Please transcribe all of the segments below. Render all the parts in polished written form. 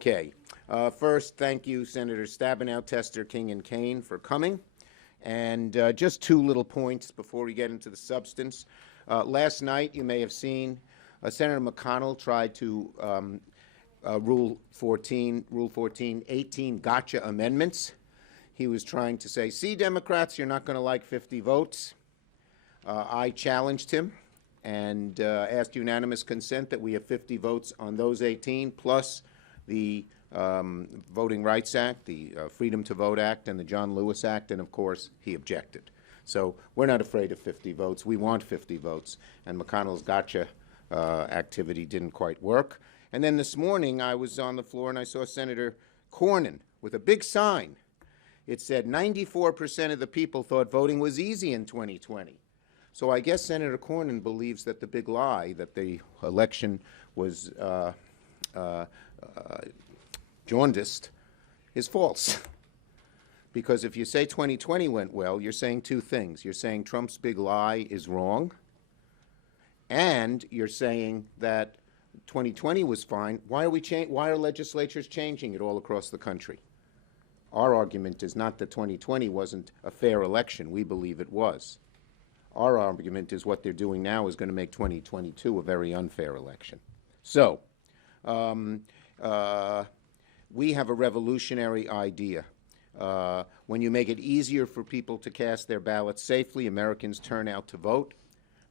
Okay. First, thank you, Senator Stabenow, Tester, King, and Kane, for coming. And just two little points before we get into the substance. Last night, you may have seen Senator McConnell tried to Rule 14, 18 gotcha amendments. He was trying to say, see, Democrats, you're not going to like 50 votes. I challenged him and asked unanimous consent that we have 50 votes on those 18, plus the Voting Rights Act, the Freedom to Vote Act, and the John Lewis Act, and of course, he objected. So we're not afraid of 50 votes. We want 50 votes, and McConnell's gotcha activity didn't quite work. And then this morning, I was on the floor and I saw Senator Cornyn with a big sign. It said 94% of the people thought voting was easy in 2020. So I guess Senator Cornyn believes that the big lie, that the election was jaundiced, is false. Because if you say 2020 went well, you're saying two things. You're saying Trump's big lie is wrong, and you're saying that 2020 was fine. Why are legislatures changing it all across the country? Our argument is not that 2020 wasn't a fair election. We believe it was. Our argument is what they're doing now is going to make 2022 a very unfair election. So, we have a revolutionary idea. When you make it easier for people to cast their ballots safely, Americans turn out to vote.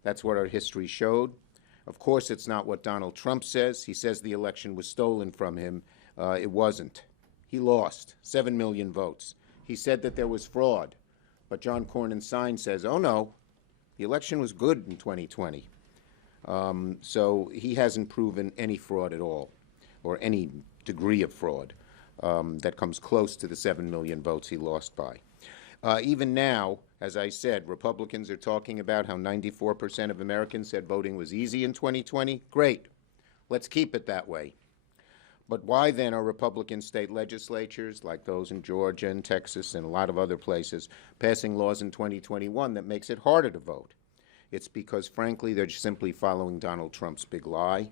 That's what our history showed. Of course, it's not what Donald Trump says. He says the election was stolen from him. It wasn't. He lost 7 million votes. He said that there was fraud. But John Cornyn's sign says, oh, no, the election was good in 2020. So he hasn't proven any fraud at all, or any degree of fraud that comes close to the 7 million votes he lost by. Even now, as I said, Republicans are talking about how 94% of Americans said voting was easy in 2020. Great. Let's keep it that way. But why then are Republican state legislatures, like those in Georgia and Texas and a lot of other places, passing laws in 2021 that makes it harder to vote? It's because, frankly, they're just simply following Donald Trump's big lie.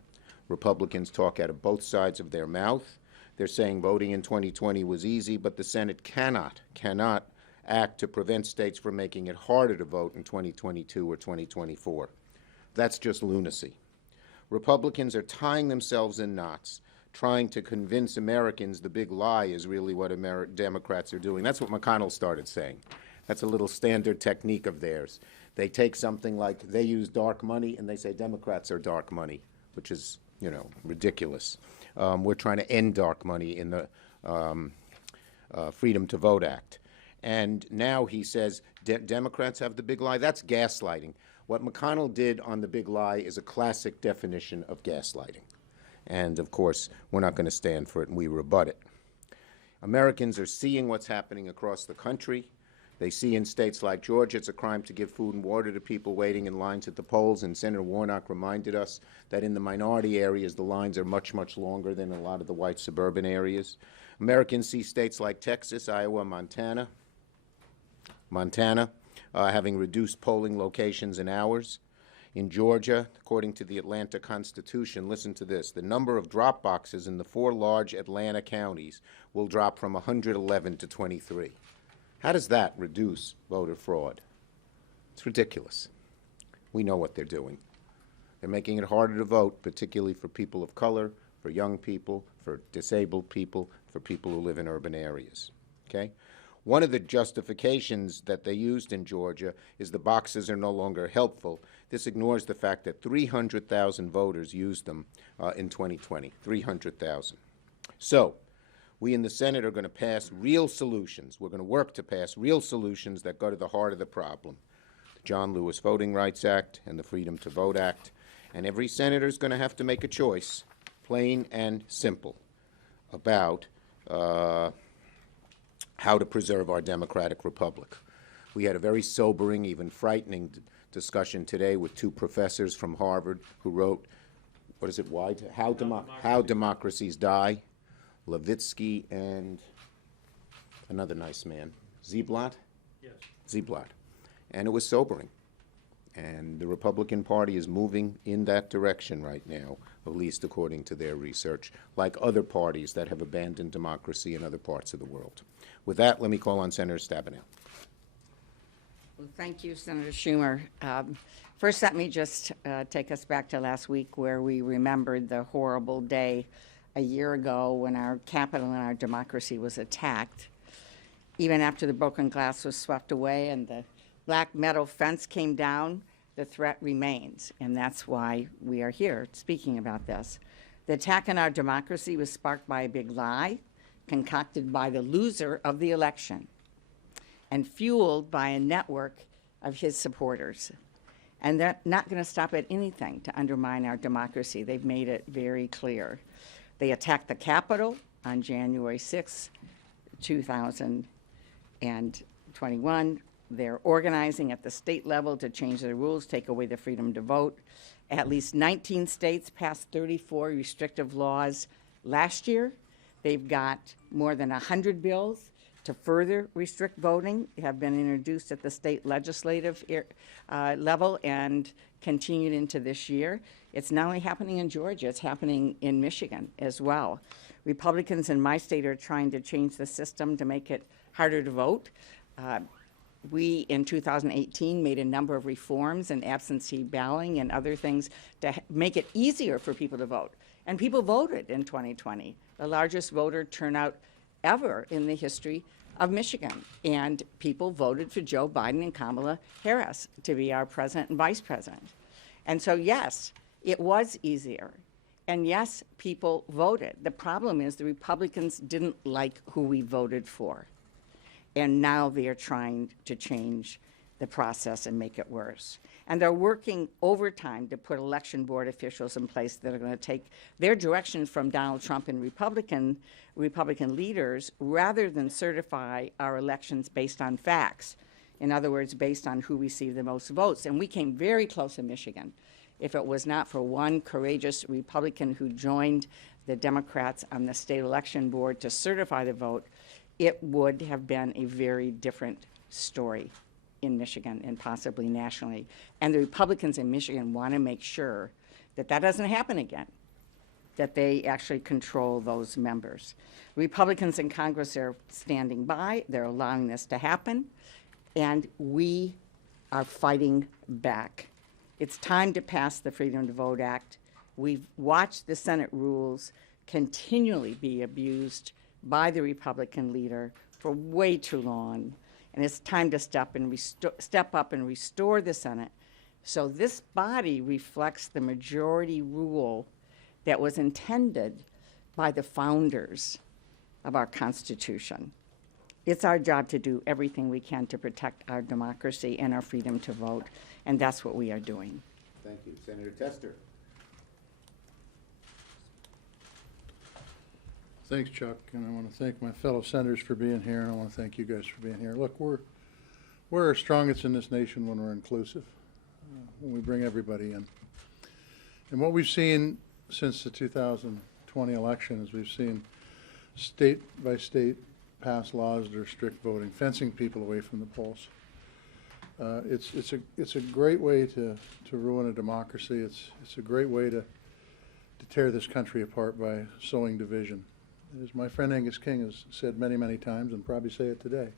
Republicans talk out of both sides of their mouth. They're saying voting in 2020 was easy, but the Senate cannot act to prevent states from making it harder to vote in 2022 or 2024. That's just lunacy. Republicans are tying themselves in knots, trying to convince Americans the big lie is really what Democrats are doing. That's what McConnell started saying. That's a little standard technique of theirs. They take something like they use dark money and they say Democrats are dark money, which is, ridiculous. We're trying to end dark money in the Freedom to Vote Act. And now he says Democrats have the big lie. That's gaslighting. What McConnell did on the big lie is a classic definition of gaslighting. And, of course, we're not going to stand for it, and we rebut it. Americans are seeing what's happening across the country. They see in states like Georgia it's a crime to give food and water to people waiting in lines at the polls, and Senator Warnock reminded us that in the minority areas the lines are much, much longer than in a lot of the white suburban areas. Americans see states like Texas, Iowa, Montana having reduced polling locations and hours. In Georgia, according to the Atlanta Constitution, listen to this, the number of drop boxes in the 4 large Atlanta counties will drop from 111 to 23. How does that reduce voter fraud? It's ridiculous. We know what they're doing. They're making it harder to vote, particularly for people of color, for young people, for disabled people, for people who live in urban areas. Okay? One of the justifications that they used in Georgia is the boxes are no longer helpful. This ignores the fact that 300,000 voters used them in 2020, 300,000. So we in the Senate are going to pass real solutions. We're going to work to pass real solutions that go to the heart of the problem. The John Lewis Voting Rights Act and the Freedom to Vote Act. And every senator is going to have to make a choice, plain and simple, about how to preserve our democratic republic. We had a very sobering, even frightening discussion today with 2 professors from Harvard who wrote, How Democracies Die, Levitsky and another nice man, Ziblatt? Yes. Ziblatt. And it was sobering. And the Republican Party is moving in that direction right now, at least according to their research, like other parties that have abandoned democracy in other parts of the world. With that, let me call on Senator Stabenow. Well, thank you, Senator Schumer. First, let me just take us back to last week where we remembered the horrible day a year ago when our capital and our democracy was attacked. Even after the broken glass was swept away and the black metal fence came down, the threat remains, and that's why we are here speaking about this. The attack on our democracy was sparked by a big lie concocted by the loser of the election and fueled by a network of his supporters. And they're not going to stop at anything to undermine our democracy. They've made it very clear. They attacked the Capitol on January 6, 2021. They're organizing at the state level to change the rules, take away the freedom to vote. At least 19 states passed 34 restrictive laws last year. They've got more than 100 bills to further restrict voting, have been introduced at the state legislative level and continued into this year. It's not only happening in Georgia, it's happening in Michigan as well. Republicans in my state are trying to change the system to make it harder to vote. We, in 2018, made a number of reforms in absentee balloting and other things to make it easier for people to vote. And people voted in 2020, the largest voter turnout ever in the history of Michigan. And people voted for Joe Biden and Kamala Harris to be our president and vice president. And so, yes, it was easier. And yes, people voted. The problem is the Republicans didn't like who we voted for. And now they are trying to change the process and make it worse. And they're working overtime to put election board officials in place that are going to take their direction from Donald Trump and Republican leaders rather than certify our elections based on facts. In other words, based on who received the most votes. And we came very close in Michigan. If it was not for one courageous Republican who joined the Democrats on the state election board to certify the vote, it would have been a very different story in Michigan and possibly nationally. And the Republicans in Michigan want to make sure that that doesn't happen again, that they actually control those members. Republicans in Congress are standing by. They're allowing this to happen. And we are fighting back. It's time to pass the Freedom to Vote Act. We've watched the Senate rules continually be abused by the Republican leader for way too long. And it's time to step up and restore the Senate so this body reflects the majority rule that was intended by the founders of our Constitution. It's our job to do everything we can to protect our democracy and our freedom to vote, and that's what we are doing. Thank you. Senator Tester. Thanks, Chuck, and I want to thank my fellow senators for being here, and I want to thank you guys for being here. Look, we're our strongest in this nation when we're inclusive, when we bring everybody in. And what we've seen since the 2020 election is we've seen state by state pass laws that restrict voting, fencing people away from the polls. It's a great way to ruin a democracy. It's a great way to tear this country apart by sowing division. As my friend Angus King has said many, many times, and probably say it today,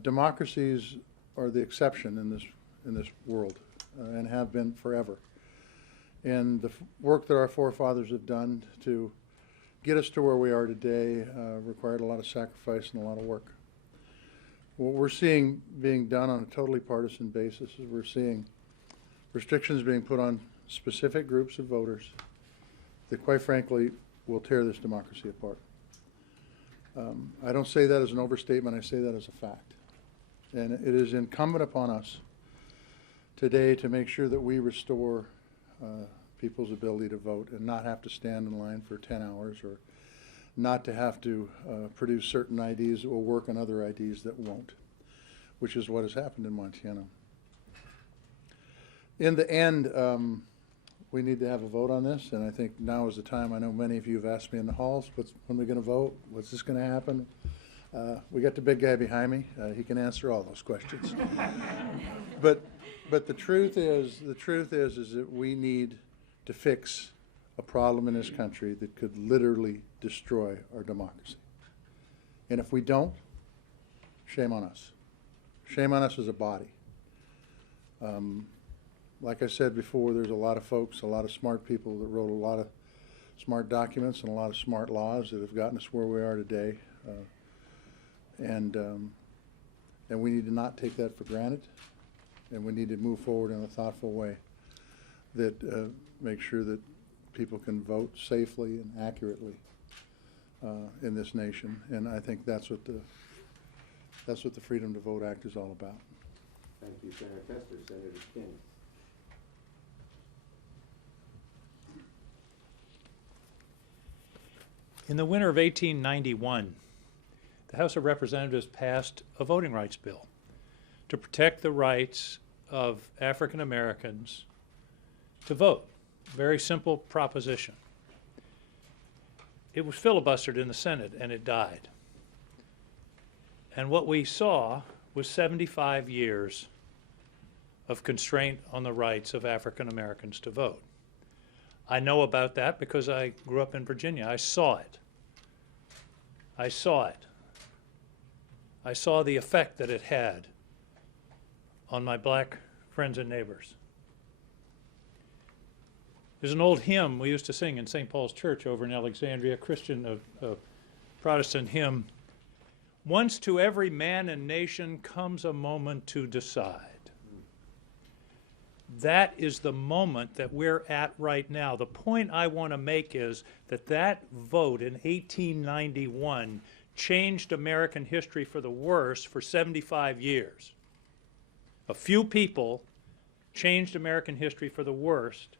democracies are the exception in this world and have been forever. And the work that our forefathers have done to get us to where we are today required a lot of sacrifice and a lot of work. What we're seeing being done on a totally partisan basis is we're seeing restrictions being put on specific groups of voters that, quite frankly, will tear this democracy apart. I don't say that as an overstatement, I say that as a fact. And it is incumbent upon us today to make sure that we restore people's ability to vote and not have to stand in line for 10 hours or not to have to produce certain IDs that will work on other IDs that won't, which is what has happened in Montana. In the end, we need to have a vote on this, and I think now is the time. I know many of you have asked me in the halls, when are we going to vote? What's this going to happen? We got the big guy behind me. He can answer all those questions. But the truth is that we need to fix a problem in this country that could literally destroy our democracy. And if we don't, shame on us. Shame on us as a body. Like I said before, there's a lot of folks, a lot of smart people that wrote a lot of smart documents and a lot of smart laws that have gotten us where we are today. And we need to not take that for granted, and we need to move forward in a thoughtful way that makes sure that people can vote safely and accurately in this nation. And I think that's what the Freedom to Vote Act is all about. Thank you, Senator Tester. Senator King. In the winter of 1891, the House of Representatives passed a voting rights bill to protect the rights of African Americans to vote. Very simple proposition. It was filibustered in the Senate and it died. And what we saw was 75 years of constraint on the rights of African Americans to vote. I know about that because I grew up in Virginia. I saw it. I saw it. I saw the effect that it had on my black friends and neighbors. There's an old hymn we used to sing in St. Paul's Church over in Alexandria, Christian, a Protestant hymn. Once to every man and nation comes a moment to decide. That is the moment that we're at right now. The point I want to make is that that vote in 1891 changed American history for the worse for 75 years. A few people changed American history for the worst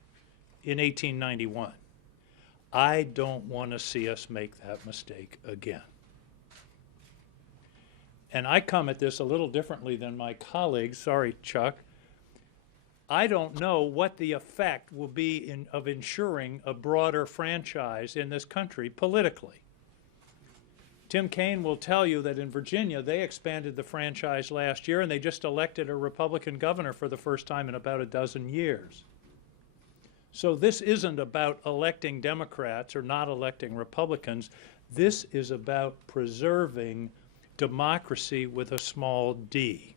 in 1891. I don't want to see us make that mistake again. And I come at this a little differently than my colleagues. Sorry, Chuck. I don't know what the effect will be of ensuring a broader franchise in this country politically. Tim Kaine will tell you that in Virginia, they expanded the franchise last year and they just elected a Republican governor for the first time in about a dozen years. So this isn't about electing Democrats or not electing Republicans. This is about preserving democracy with a small d.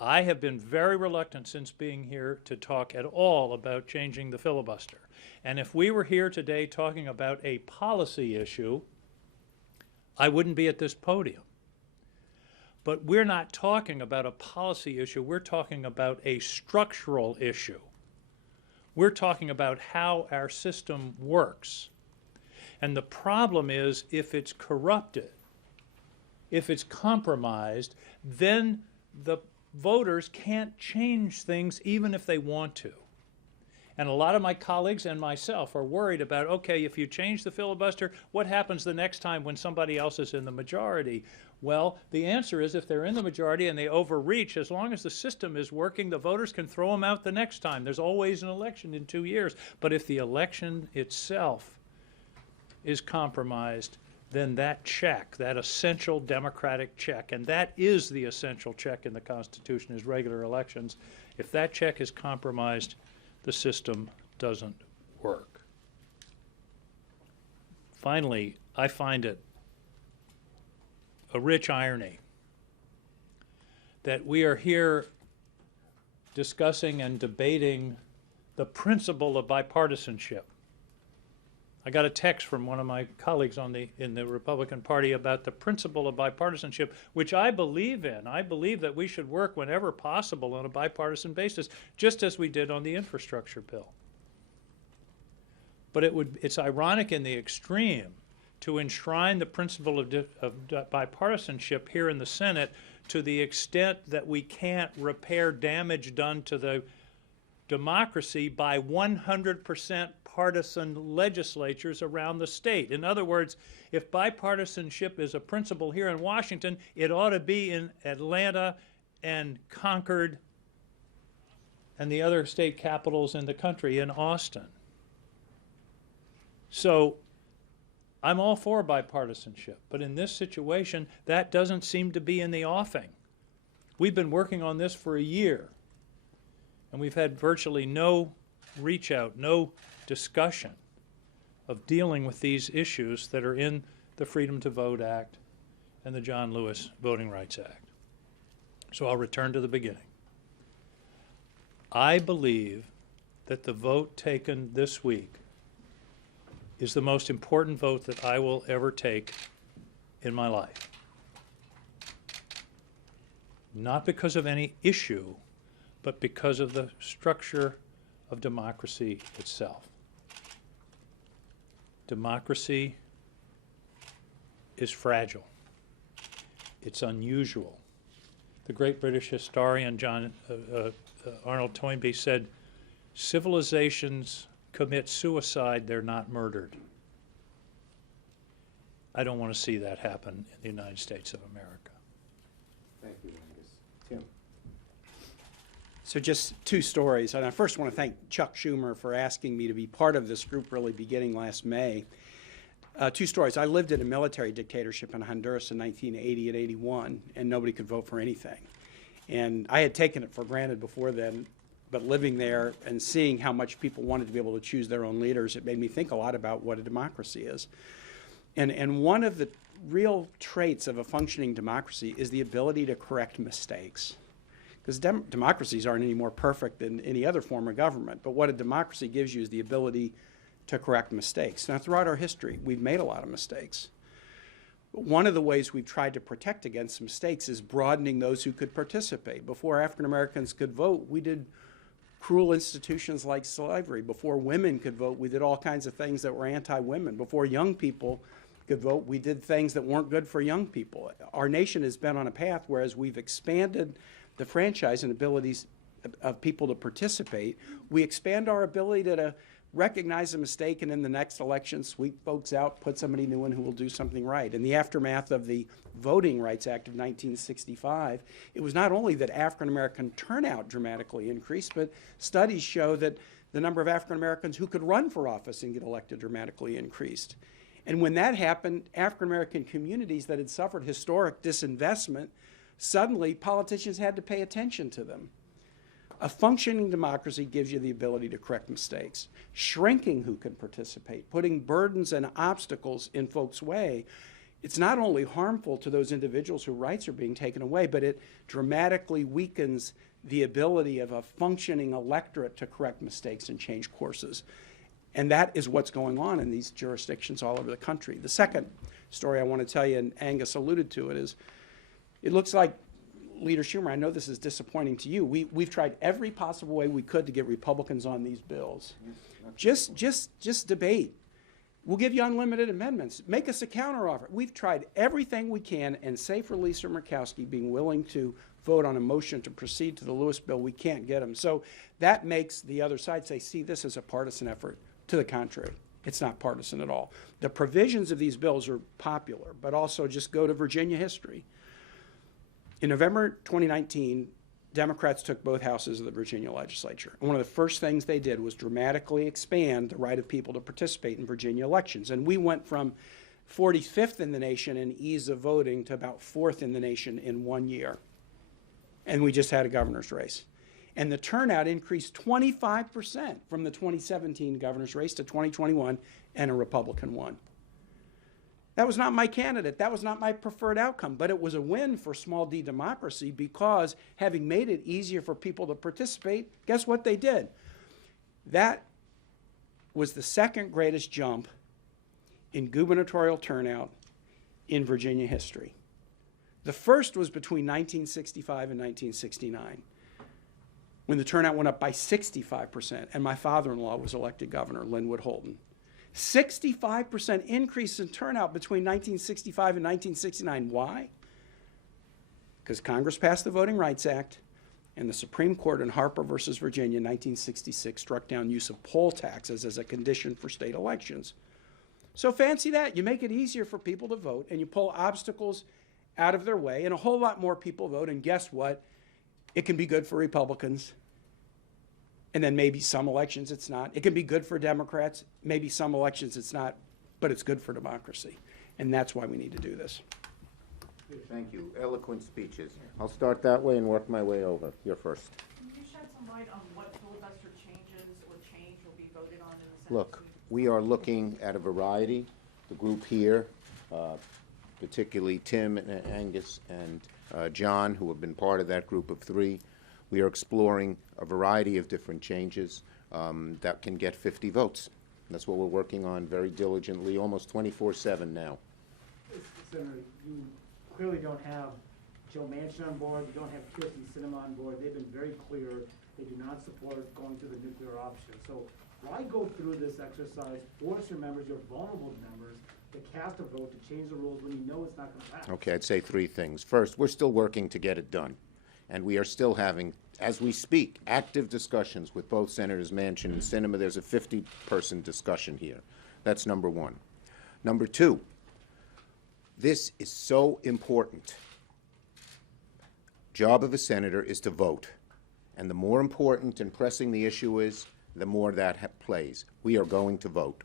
I have been very reluctant since being here to talk at all about changing the filibuster. And if we were here today talking about a policy issue, I wouldn't be at this podium. But we're not talking about a policy issue. We're talking about a structural issue. We're talking about how our system works. And the problem is, if it's corrupted, if it's compromised, then the voters can't change things even if they want to. And a lot of my colleagues and myself are worried about, okay, if you change the filibuster, what happens the next time when somebody else is in the majority? Well, the answer is if they're in the majority and they overreach, as long as the system is working, the voters can throw them out the next time. There's always an election in 2 years. But if the election itself is compromised, then that check, that essential democratic check, and that is the essential check in the Constitution, is regular elections. If that check is compromised, the system doesn't work. Finally, I find it a rich irony that we are here discussing and debating the principle of bipartisanship. I got a text from one of my colleagues in the Republican Party about the principle of bipartisanship, which I believe in. I believe that we should work whenever possible on a bipartisan basis, just as we did on the infrastructure bill. But it's ironic in the extreme to enshrine the principle of bipartisanship here in the Senate to the extent that we can't repair damage done to the democracy by 100% partisan legislatures around the state. In other words, if bipartisanship is a principle here in Washington, it ought to be in Atlanta and Concord and the other state capitals in the country, in Austin. So I'm all for bipartisanship, but in this situation, that doesn't seem to be in the offing. We've been working on this for a year, and we've had virtually no reach out, no discussion of dealing with these issues that are in the Freedom to Vote Act and the John Lewis Voting Rights Act. So I'll return to the beginning. I believe that the vote taken this week is the most important vote that I will ever take in my life. Not because of any issue, but because of the structure of democracy itself. Democracy is fragile. It's unusual. The great British historian Arnold Toynbee said, civilizations commit suicide, they're not murdered. I don't want to see that happen in the United States of America. Thank you, Angus. Tim. So just two stories. And I first want to thank Chuck Schumer for asking me to be part of this group really beginning last May. Two stories. I lived in a military dictatorship in Honduras in 1980 and 81, and nobody could vote for anything. And I had taken it for granted before then, but living there and seeing how much people wanted to be able to choose their own leaders, it made me think a lot about what a democracy is. And one of the real traits of a functioning democracy is the ability to correct mistakes. Because democracies aren't any more perfect than any other form of government, but what a democracy gives you is the ability to correct mistakes. Now, throughout our history, we've made a lot of mistakes. But one of the ways we've tried to protect against mistakes is broadening those who could participate. Before African Americans could vote, we did cruel institutions like slavery. Before women could vote, we did all kinds of things that were anti-women. Before young people could vote, we did things that weren't good for young people. Our nation has been on a path where as we've expanded the franchise and abilities of people to participate, we expand our ability to recognize a mistake and in the next election sweep folks out, put somebody new in who will do something right. In the aftermath of the Voting Rights Act of 1965, it was not only that African American turnout dramatically increased, but studies show that the number of African Americans who could run for office and get elected dramatically increased. And when that happened, African American communities that had suffered historic disinvestment, suddenly politicians had to pay attention to them. A functioning democracy gives you the ability to correct mistakes. Shrinking who can participate, putting burdens and obstacles in folks' way, it's not only harmful to those individuals whose rights are being taken away, but it dramatically weakens the ability of a functioning electorate to correct mistakes and change courses. And that is what's going on in these jurisdictions all over the country. The second story I want to tell you, and Angus alluded to it, is it looks like Leader Schumer, I know this is disappointing to you. We've tried every possible way we could to get Republicans on these bills. Just debate. We'll give you unlimited amendments. Make us a counteroffer. We've tried everything we can, and save for Lisa Murkowski being willing to vote on a motion to proceed to the Lewis bill, we can't get them. So that makes the other side say, see this as a partisan effort. To the contrary, it's not partisan at all. The provisions of these bills are popular, but also just go to Virginia history. In November 2019, Democrats took both houses of the Virginia legislature. And one of the first things they did was dramatically expand the right of people to participate in Virginia elections. And we went from 45th in the nation in ease of voting to about 4th in the nation in 1 year. And we just had a governor's race. And the turnout increased 25% from the 2017 governor's race to 2021, and a Republican won. That was not my candidate. That was not my preferred outcome. But it was a win for small d democracy because having made it easier for people to participate, guess what they did? That was the second greatest jump in gubernatorial turnout in Virginia history. The first was between 1965 and 1969, when the turnout went up by 65%, and my father-in-law was elected governor, Linwood Holton. 65% increase in turnout between 1965 and 1969. Why? Because Congress passed the Voting Rights Act, and the Supreme Court in Harper versus Virginia in 1966 struck down use of poll taxes as a condition for state elections. So fancy that. You make it easier for people to vote, and you pull obstacles out of their way, and a whole lot more people vote, and guess what? It can be good for Republicans. And then maybe some elections it's not. It can be good for Democrats. Maybe some elections it's not, but it's good for democracy. And that's why we need to do this. Thank you. Eloquent speeches. I'll start that way and work my way over. You're first. Can you shed some light on what filibuster changes or change Look, we are looking at a variety. The group here, particularly Tim and Angus and John, who have been part of that group of three, we are exploring a variety of different changes that can get 50 votes. That's what we're working on very diligently, almost 24/7 now. Senator, you clearly don't have Joe Manchin on board, you don't have Kirsten Sinema on board. They've been very clear they do not support going to the nuclear option. So why go through this exercise, force your members, your vulnerable members, to cast a vote to change the rules when you know it's not going to pass? Okay, I'd say three things. First, we're still working to get it done. And we are still having, as we speak, active discussions with both Senators Manchin and Sinema. There's a 50-person discussion here. That's number one. Number two, this is so important. Job of a senator is to vote. And the more important and pressing the issue is, the more that plays. We are going to vote.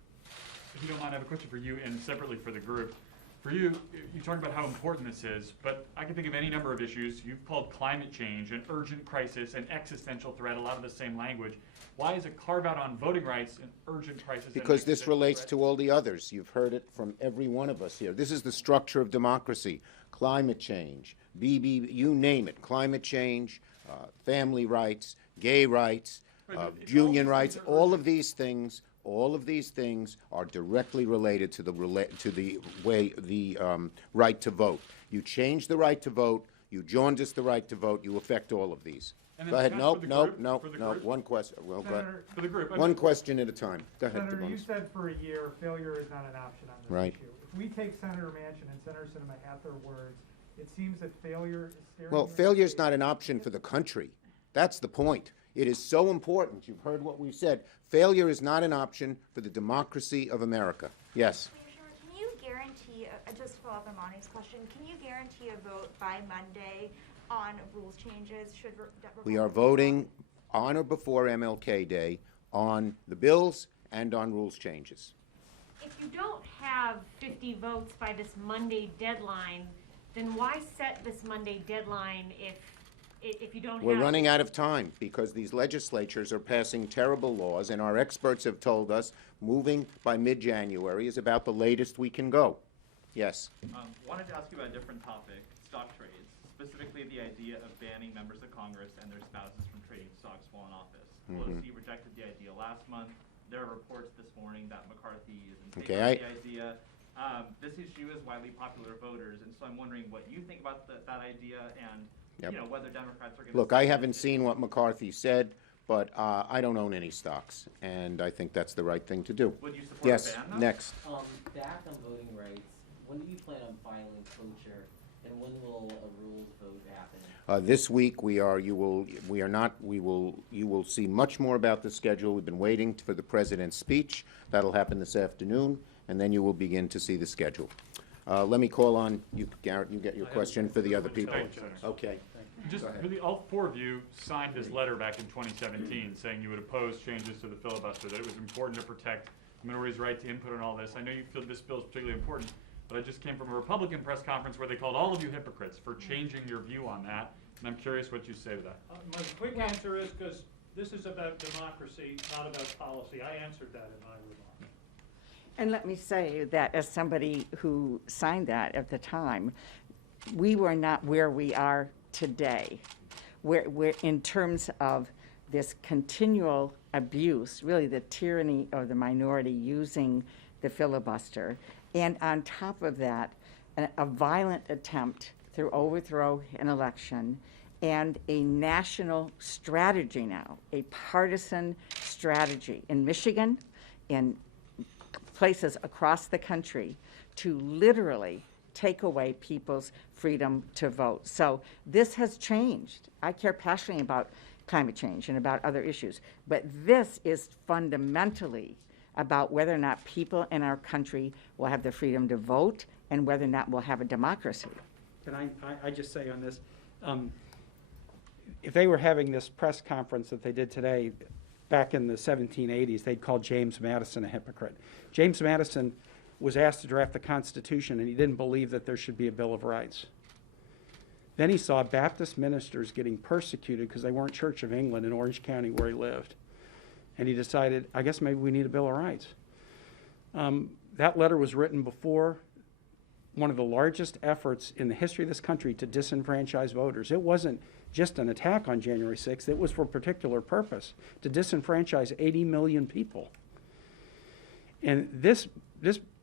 If you don't mind, I have a question for you and separately for the group. For you, you talk about how important this is, but I can think of any number of issues. You've called climate change an urgent crisis, an existential threat, a lot of the same language. Why is a carve-out on voting rights an urgent crisis? Because this relates to all the others. You've heard it from every one of us here. This is the structure of democracy. Climate change, you name it, climate change, family rights, gay rights, union rights, all of these things are directly related to the right to vote. You change the right to vote, you jaundice the right to vote, you affect all of these. Go ahead. No. One question. Well, go ahead. For the group. One question at a time. Go ahead. Senator, you Devon. said for a year failure is not an option on this Right. issue. If we take Senator Manchin and Senator Sinema at their words, it seems that failure is staring. Well, them in failure the is face. not an option for the country. That's the point. It is so important. You've heard what we've said. Failure is not an option for the democracy of America. Yes. Commissioner, can you guarantee, just to follow up on Monty's question, can you guarantee a vote by Monday on rules changes? We are voting on or before MLK Day on the bills and on rules changes. If you don't have 50 votes by this Monday deadline, then why set this Monday deadline if you don't have? We're running out of time because these legislatures are passing terrible laws, and our experts have told us moving by mid-January is about the latest we can go. Yes. Wanted to ask you about a different topic, stock trades, specifically the idea of banning members of Congress and their spouses from trading stocks while in office. Pelosi rejected the idea last month. There are reports this morning that McCarthy is in favor of the idea. This issue is widely popular with voters, and so I'm wondering what you think about that idea and whether Democrats are going to... Look, I haven't seen what McCarthy said, but I don't own any stocks, and I think that's the right thing to do. Would you support Yes, a ban, though? next. Back on voting rights, when do you plan on filing cloture, and when will a rules vote happen? This week you will see much more about the schedule. We've been waiting for the president's speech. That'll happen this afternoon, and then you will begin to see the schedule. Let me call on you, Garrett. You get your question for the other people. Okay. Just really, all four of you signed this letter back in 2017 saying you would oppose changes to the filibuster, that it was important to protect minorities' right to input on all this. I know you feel this bill is particularly important, but I just came from a Republican press conference where they called all of you hypocrites for changing your view on that, and I'm curious what you say to that. My quick answer is because this is about democracy, not about policy. I answered that in my remarks. And let me say that as somebody who signed that at the time, we were not where we are today. We're in terms of this continual abuse, really the tyranny of the minority using the filibuster, and on top of that, a violent attempt to overthrow an election and a national strategy now, a partisan strategy in Michigan, in places across the country to literally take away people's freedom to vote. So this has changed. I care passionately about climate change and about other issues, but this is fundamentally about whether or not people in our country will have the freedom to vote and whether or not we'll have a democracy. Can I just say on this, if they were having this press conference that they did today, back in the 1780s, they'd call James Madison a hypocrite. James Madison was asked to draft the Constitution, and he didn't believe that there should be a Bill of Rights. Then he saw Baptist ministers getting persecuted because they weren't Church of England in Orange County where he lived. and he decided, I guess maybe we need a Bill of Rights. That letter was written before one of the largest efforts in the history of this country to disenfranchise voters. It wasn't just an attack on January 6th. It was for a particular purpose, to disenfranchise 80 million people. And this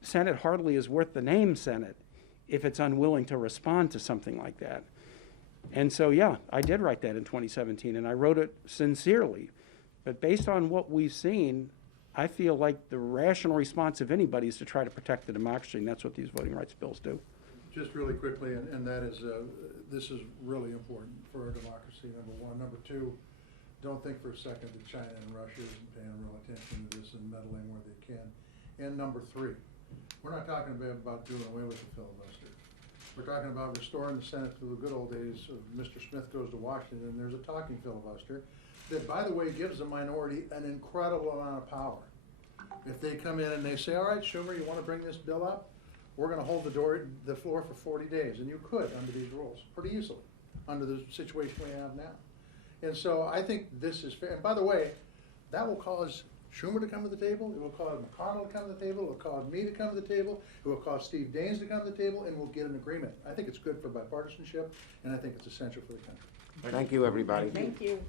Senate hardly is worth the name Senate if it's unwilling to respond to something like that. And so, yeah, I did write that in 2017, and I wrote it sincerely. But based on what we've seen, I feel like the rational response of anybody is to try to protect the democracy, and that's what these voting rights bills do. Just really quickly, and that is, this is really important for our democracy, number one. Number two, don't think for a second that China and Russia isn't paying real attention to this and meddling where they can. And number three, we're not talking about doing away with the filibuster. We're talking about restoring the Senate to the good old days of Mr. Smith goes to Washington, and there's a talking filibuster that, by the way, gives the minority an incredible amount of power. If they come in and they say, all right, Schumer, you want to bring this bill up? We're going to hold the floor for 40 days. And you could, under these rules, pretty easily, under the situation we have now. And so I think this is fair. And by the way, that will cause Schumer to come to the table. It will cause McConnell to come to the table. It will cause me to come to the table. It will cause Steve Daines to come to the table, and we'll get an agreement. I think it's good for bipartisanship, and I think it's essential for the country. Thank you, everybody. Thank you.